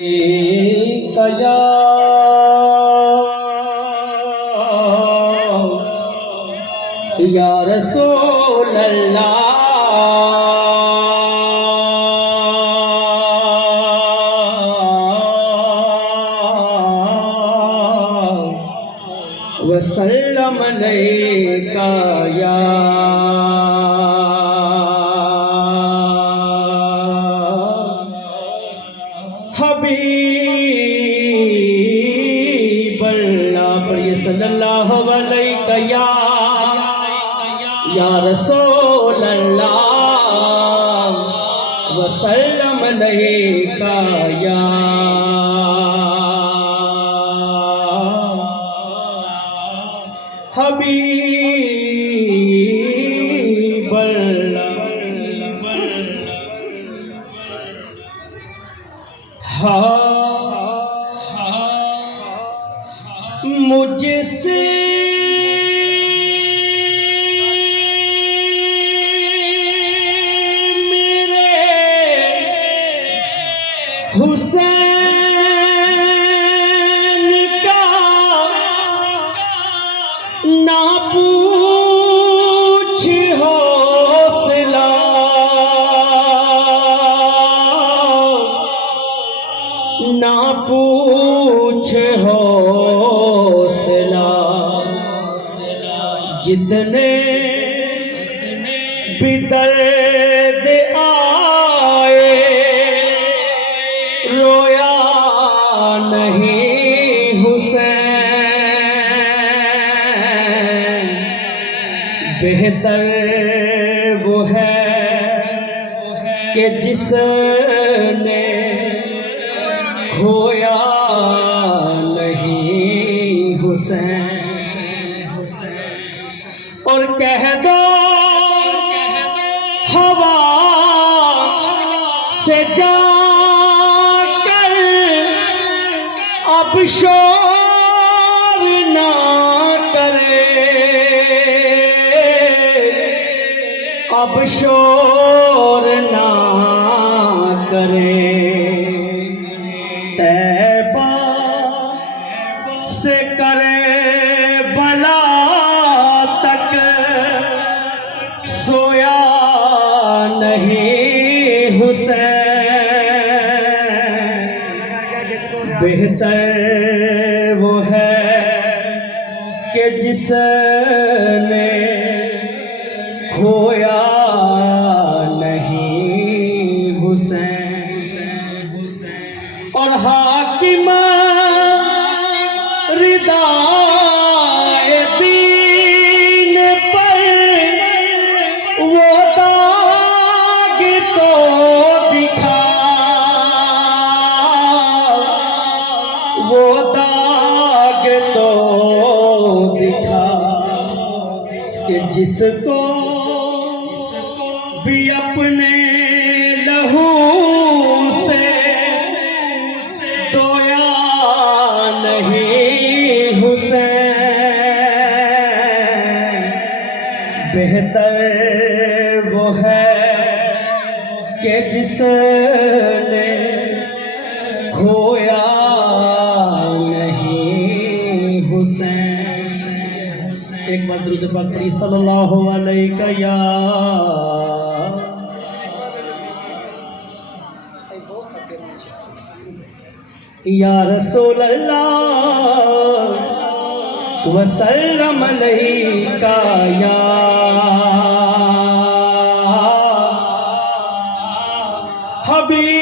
कया या रसूल अल्लाह वसल्लम अलैका या हबीब अल्लाह प्रिय सल्लल्लाहु अलैहि या रसूल अल्लाह वसल्लम अलैका या हबीब अल्लाह। मुझसे मेरे हुसैन का ना पूछ हौसला, ना पूछ हौसला, जितने भी दर्द आए रोया नहीं हुसैन। बेहतर वो है कि जिसने खोया नहीं हुसैन। और कह दो हवा से जाकर अब शोर ना करे, अब शोर ना करे। तैबा से करे बला तक सोया नहीं हुसैन। बेहतर वो है कि जिसने खोया नहीं हुसैन। और हाकिम रिदाए दीन पर वो दाग तो दिखा, वो दाग तो दिखा कि जिसको भी अपने लहू से धोया नहीं हुसैन। बेहतर वो है कि जिसने खोया नहीं हुसैन। एक बार दुरूद पाक पढ़िए सल्लल्लाहु अलैहि या रसूल अल्लाह वसल्लम अलैका या हबीब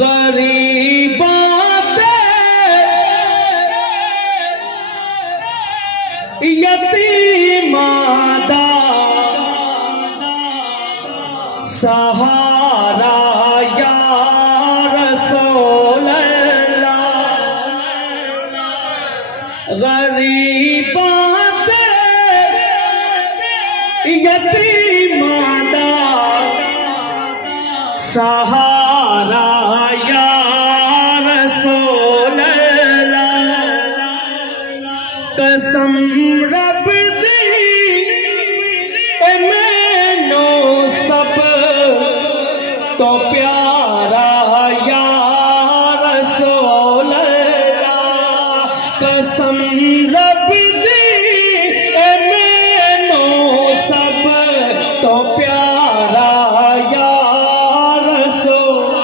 गरीबात यतीमादा सहारा या रसूल अल्लाह। गरीबात यतीमादा सहारा या रसूल अल्लाह। कसम रब दी ए मैनू सब तो प्यारा या रसूल अल्लाह। कसम रब दी ए मैनू सब तो प्यारा या रसूल।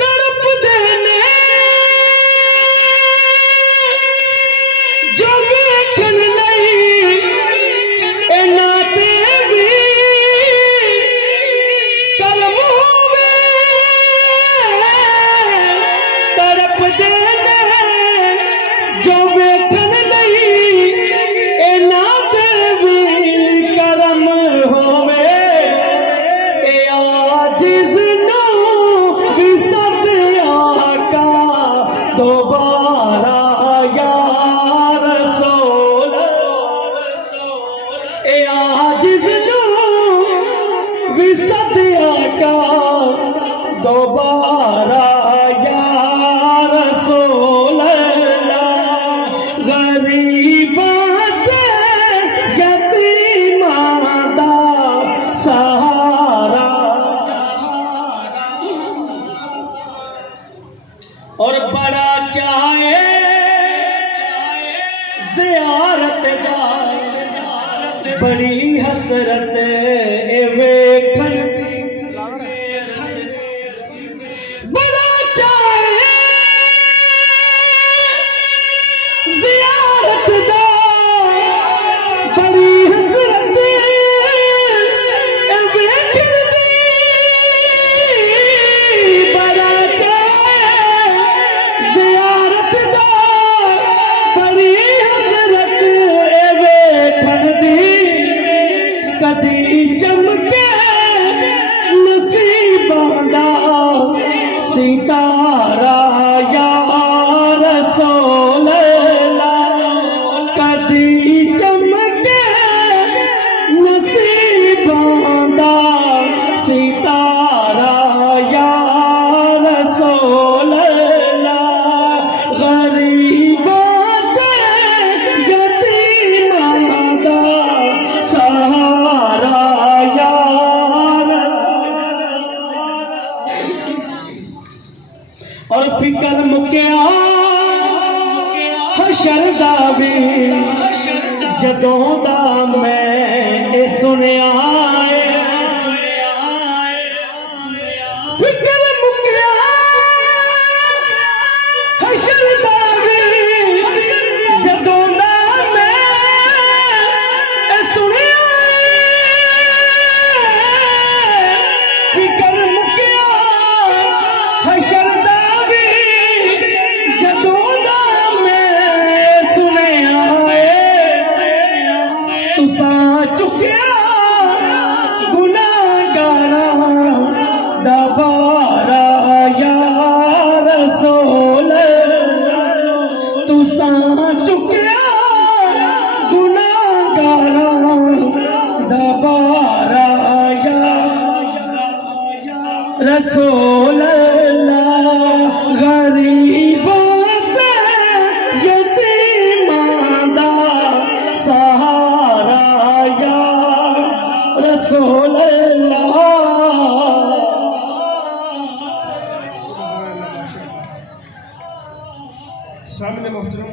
तड़प देने जो देखन लई इना ते भी कलम होवे। तड़प देने जो देखन लई इना ते भी करम होवे। ए आजिज़ दोबारा या रसूल। ए आजिज़ नू विसद आका दोबारा या रसूल अल्लाह। गरीबां ते यतीमां दा सहारा और बड़ा चाहे ज़ियारत दा बड़ी हसरत ए वेखन। बड़ा चाहे ज़ियारत दा बड़ी हसरत ए वेखन दी। बड़ा ज़ियारत दा बड़ी हसरत ए वेखन दी। कदी चमके नसीबां दा सितारा या रसूल अल्लाह। कदी चमके नसीबां दा सितारा या रसूल अल्लाह। गरीबां ते यतीमां दा सहारा या और फिकर मुक्या हशर दा भी जदों दा मैं सुनिया। फिकर मुक्या हशर दा भी जदों दा मैं सुनिया। फिकर मुक्या हशर दा भी जदों दा मैं सुनिया। तुसां चुकिया गुनाहगारां दा भारा या रसूल अल्लाह। तुसां चुकिया गुनाहगारां दा भारा या रसूल अल्लाह। गरीबां ते यतीमां दा सहारा या रसूल अल्लाह। सामने मोहतरम